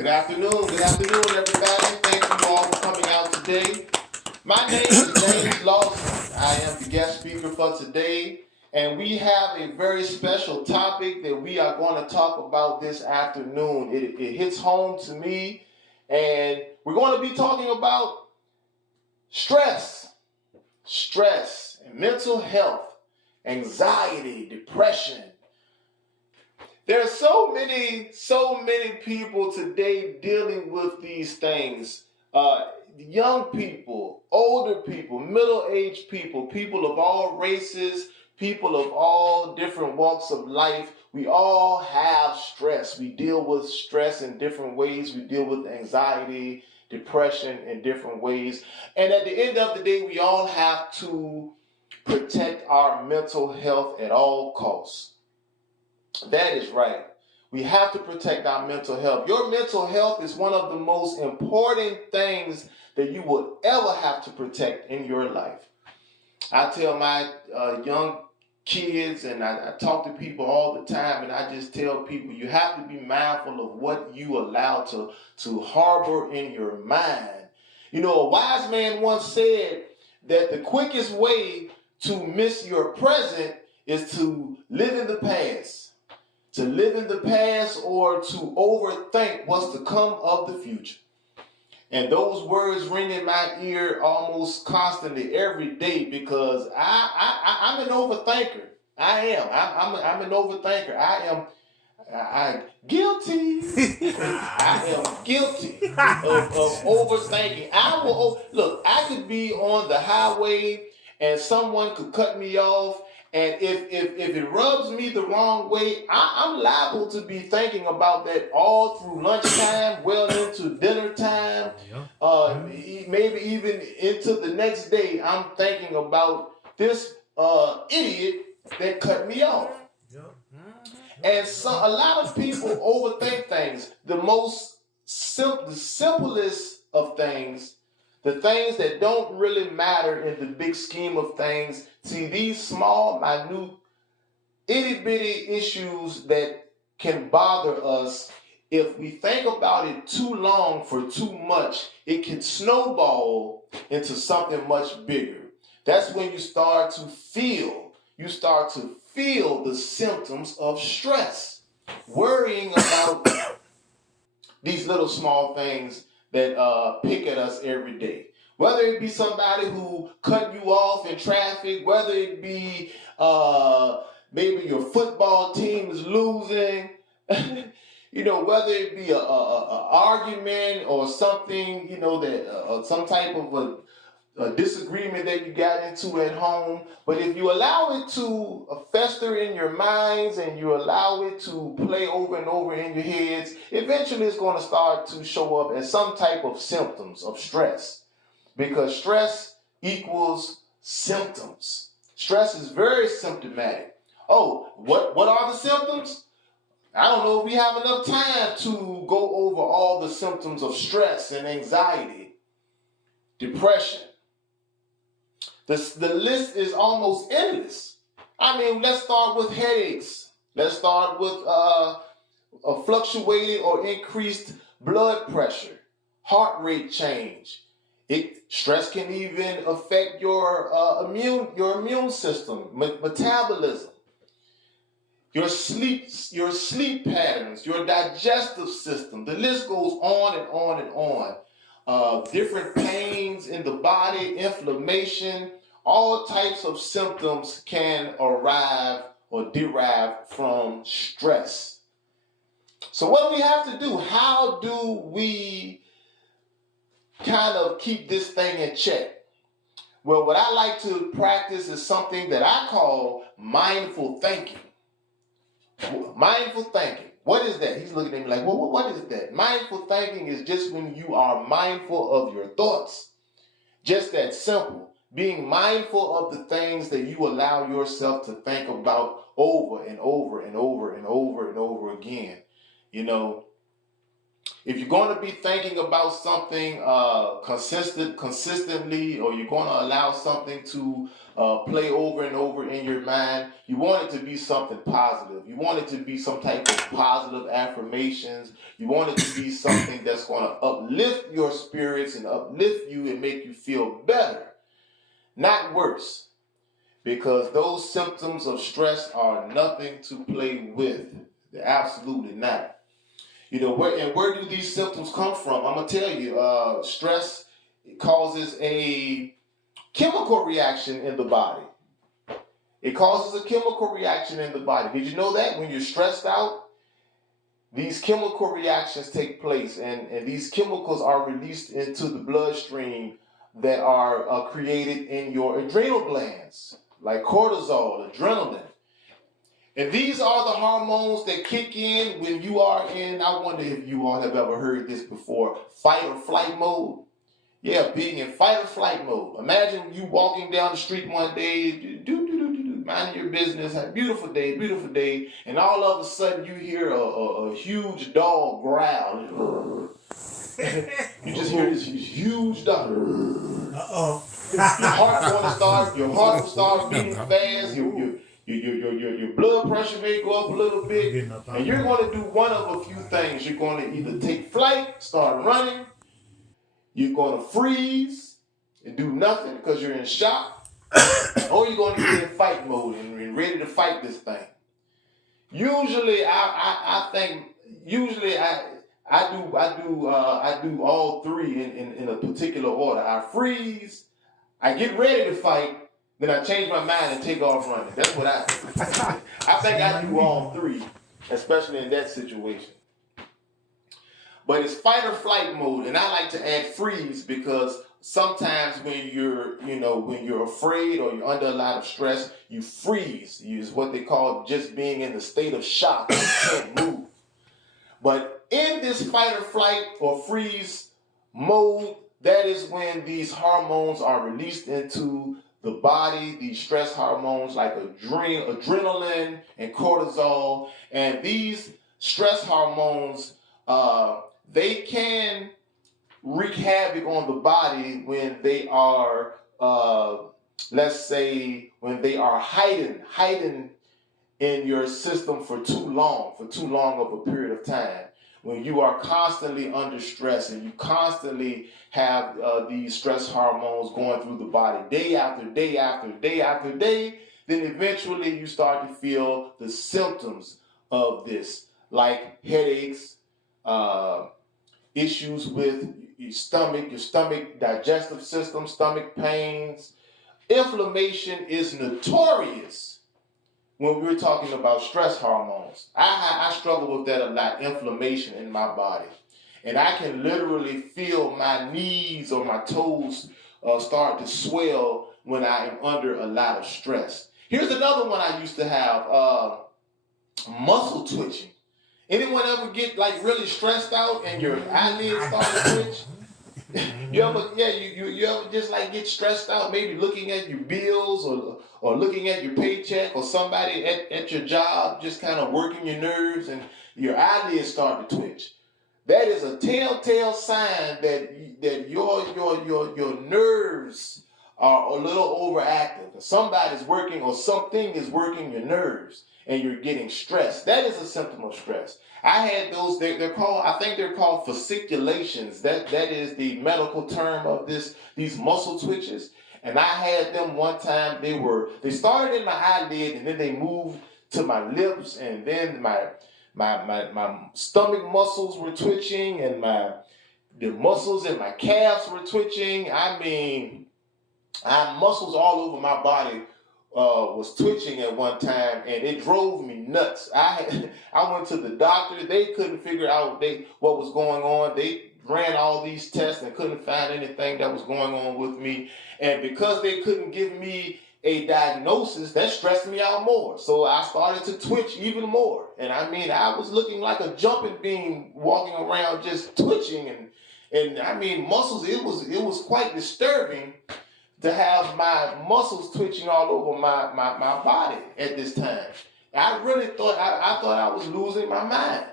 Good afternoon, everybody. Thank you all for coming out today. My name is James Lawson. I am the guest speaker for today, and we have a very special topic that we are going to talk about this afternoon. It hits home to me, and we're going to be talking about stress, and mental health, anxiety, depression. There are so many people today dealing with these things. Young people, older people, middle-aged people, people of all races, people of all different walks of life. We all have stress. We deal with stress in different ways. We deal with anxiety, depression in different ways. And at the end of the day, we all have to protect our mental health at all costs. That is right. We have to protect our mental health. Your mental health is one of the most important things that you will ever have to protect in your life. I tell my young kids, and I talk to people all the time, and I just tell people you have to be mindful of what you allow to harbor in your mind. You know, a wise man once said that the quickest way to miss your present is to live in the past. To live in the past or to overthink what's to come of the future. And those words ring in my ear almost constantly every day because I'm an overthinker. I am. I'm an overthinker. I'm guilty. I am guilty of overthinking. Look, I could be on the highway and someone could cut me off. And if it rubs me the wrong way, I'm liable to be thinking about that all through lunchtime, well into dinner time, maybe even into the next day. I'm thinking about this idiot that cut me off. And a lot of people overthink things. The simplest of things, the things that don't really matter in the big scheme of things. See, these small, minute, itty-bitty issues that can bother us, if we think about it too long for too much, it can snowball into something much bigger. That's when you start to feel the symptoms of stress, worrying about these little small things that pick at us every day. Whether it be somebody who cut you off in traffic, whether it be maybe your football team is losing, whether it be a argument or something, that some type of a disagreement that you got into at home. But if you allow it to fester in your minds and you allow it to play over and over in your heads, eventually it's going to start to show up as some type of symptoms of stress. Because stress equals symptoms. Stress is very symptomatic. Oh, what are the symptoms? I don't know if we have enough time to go over all the symptoms of stress and anxiety, depression. The list is almost endless. I mean, let's start with headaches. Let's start with a fluctuated or increased blood pressure, heart rate change. Stress can even affect your immune system, metabolism, your sleep patterns, your digestive system. The list goes on and on and on. Different pains in the body, inflammation, all types of symptoms can arrive or derive from stress. So what do we have to do? How do we kind of keep this thing in check? Well, what I like to practice is something that I call mindful thinking. Mindful thinking. What is that? He's looking at me like, well, what is that? Mindful thinking is just when you are mindful of your thoughts. Just that simple. Being mindful of the things that you allow yourself to think about over and over and over and over and over again. If you're going to be thinking about something consistently, or you're going to allow something to play over and over in your mind, you want it to be something positive. You want it to be some type of positive affirmations. You want it to be something that's going to uplift your spirits and uplift you and make you feel better, not worse. Because those symptoms of stress are nothing to play with. They're absolutely not. Where do these symptoms come from? I'm gonna tell you. Stress causes a chemical reaction in the body. It causes a chemical reaction in the body. Did you know that when you're stressed out, these chemical reactions take place, and these chemicals are released into the bloodstream that are created in your adrenal glands, like cortisol, adrenaline. And these are the hormones that kick in when you are in, I wonder if you all have ever heard this before, fight or flight mode. Yeah, being in fight or flight mode. Imagine you walking down the street one day, minding your business, have a beautiful day, and all of a sudden you hear a huge dog growl. You just hear this huge dog. Your heart will start beating fast. Your blood pressure may go up a little bit, and you're going to do one of a few things. You're going to either take flight, start running, you're going to freeze and do nothing because you're in shock, or you're going to get in fight mode and ready to fight this thing. Usually, I do all three in a particular order. I freeze, I get ready to fight, then I change my mind and take off running. That's what I do. I think I do all three, especially in that situation. But it's fight or flight mode, and I like to add freeze because sometimes when you're afraid or you're under a lot of stress, you freeze. It's what they call just being in the state of shock. You can't move. But in this fight or flight or freeze mode, that is when these hormones are released into the body, these stress hormones like adrenaline and cortisol. And these stress hormones, they can wreak havoc on the body when they are, let's say, when they are hiding in your system for too long of a period of time. When you are constantly under stress and you constantly have these stress hormones going through the body day after day after day after day, then eventually you start to feel the symptoms of this, like headaches, issues with your stomach, digestive system, stomach pains. Inflammation is notorious when we're talking about stress hormones. I struggle with that a lot, inflammation in my body. And I can literally feel my knees or my toes start to swell when I am under a lot of stress. Here's another one I used to have, muscle twitching. Anyone ever get like really stressed out and your eyelids start to twitch? You ever just like get stressed out, maybe looking at your bills or looking at your paycheck or somebody at your job just kind of working your nerves and your eyelids start to twitch. That is a telltale sign that your nerves are a little overactive. Somebody's working or something is working your nerves and you're getting stressed. That is a symptom of stress. I had those, they're called fasciculations. That is the medical term of these muscle twitches. And I had them one time. They started in my eyelid and then they moved to my lips, and then my stomach muscles were twitching and the muscles in my calves were twitching. I mean, muscles all over my body was twitching at one time, and it drove me nuts. I went to the doctor. They couldn't figure out what was going on. They ran all these tests and couldn't find anything that was going on with me. And because they couldn't give me a diagnosis, that stressed me out more. So I started to twitch even more. And I mean, I was looking like a jumping bean walking around just twitching and I mean muscles. It was quite disturbing to have my muscles twitching all over my body at this time. I really thought I was losing my mind.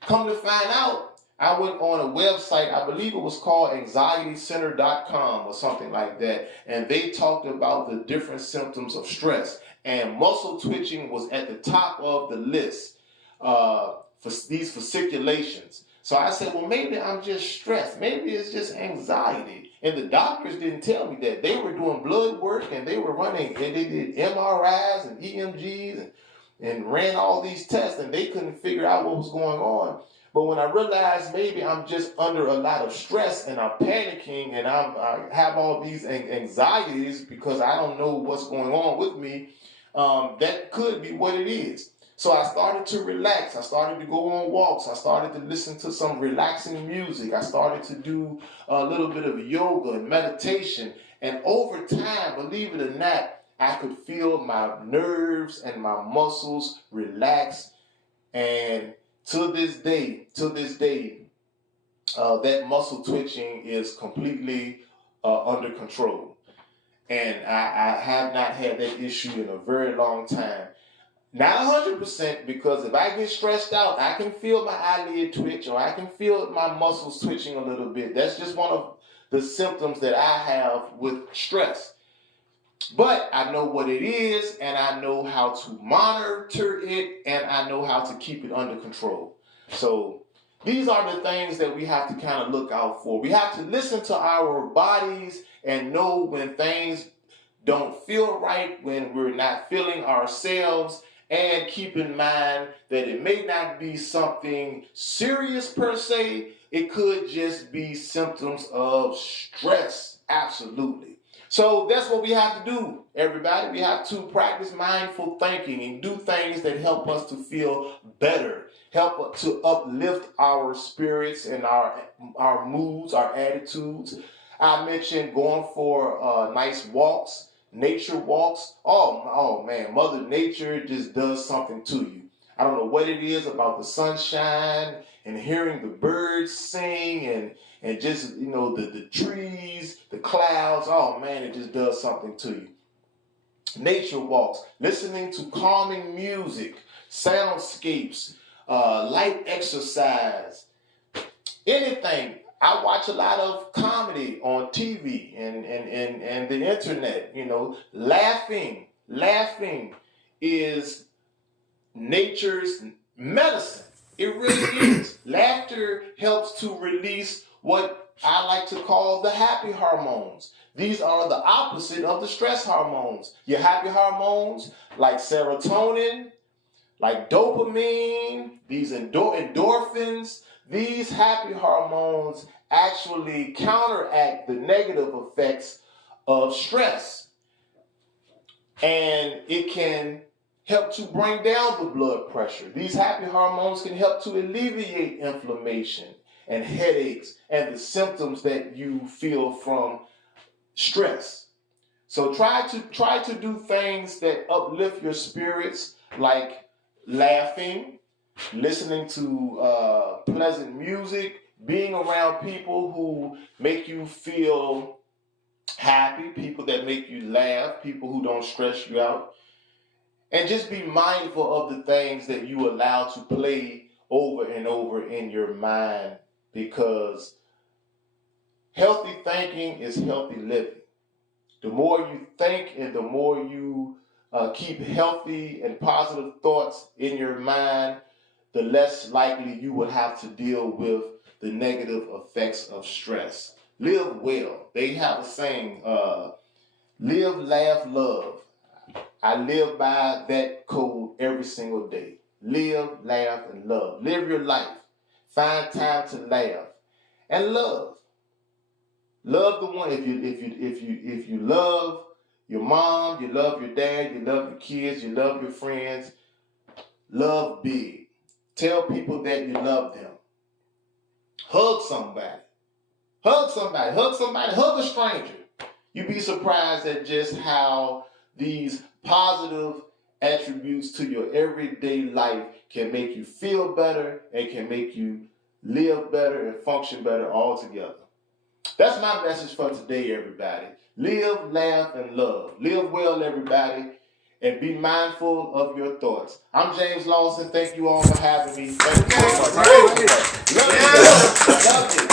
Come to find out, I went on a website, I believe it was called anxietycenter.com or something like that, and they talked about the different symptoms of stress, and muscle twitching was at the top of the list for these fasciculations. So I said, well, maybe I'm just stressed. Maybe it's just anxiety. And the doctors didn't tell me that. They were doing blood work, and they were running, and they did MRIs and EMGs and ran all these tests, and they couldn't figure out what was going on. But when I realized maybe I'm just under a lot of stress and I'm panicking and I have all these anxieties because I don't know what's going on with me, that could be what it is. So I started to relax. I started to go on walks. I started to listen to some relaxing music. I started to do a little bit of yoga and meditation. And over time, believe it or not, I could feel my nerves and my muscles relax. And to this day, that muscle twitching is completely under control. And I have not had that issue in a very long time. Not 100%, because if I get stressed out, I can feel my eyelid twitch or I can feel my muscles twitching a little bit. That's just one of the symptoms that I have with stress. But I know what it is, and I know how to monitor it, and I know how to keep it under control. So these are the things that we have to kind of look out for. We have to listen to our bodies and know when things don't feel right, when we're not feeling ourselves, and keep in mind that it may not be something serious per se. It could just be symptoms of stress. Absolutely. So that's what we have to do, everybody. We have to practice mindful thinking and do things that help us to feel better, help to uplift our spirits and our moods, our attitudes. I mentioned going for nice walks, nature walks. Oh man, Mother Nature just does something to you. I don't know what it is about the sunshine and hearing the birds sing and just, the trees, the clouds. Oh man, it just does something to you. Nature walks, listening to calming music, soundscapes, light exercise, anything. I watch a lot of comedy on TV and the internet. Laughing is nature's medicine. It really is. Laughter helps to release what I like to call the happy hormones. These are the opposite of the stress hormones. Your happy hormones, like serotonin, like dopamine, these endorphins, these happy hormones actually counteract the negative effects of stress. And it can help to bring down the blood pressure. These happy hormones can help to alleviate inflammation and headaches and the symptoms that you feel from stress. So try to do things that uplift your spirits, like laughing, listening to pleasant music, being around people who make you feel happy, people that make you laugh, people who don't stress you out. And just be mindful of the things that you allow to play over and over in your mind, because healthy thinking is healthy living. The more you think and the more you keep healthy and positive thoughts in your mind, the less likely you will have to deal with the negative effects of stress. Live well. They have a saying, live, laugh, love. I live by that code every single day. Live, laugh, and love. Live your life. Find time to laugh and love. Love the one. If you love your mom, you love your dad, you love your kids, you love your friends, love big. Tell people that you love them. Hug somebody. Hug somebody. Hug somebody. Hug a stranger. You'd be surprised at just how these positive attributes to your everyday life can make you feel better and can make you live better and function better altogether. That's my message for today, everybody. Live, laugh, and love. Live well, everybody, and be mindful of your thoughts. I'm James Lawson. Thank you all for having me. Thank you so much. Love you.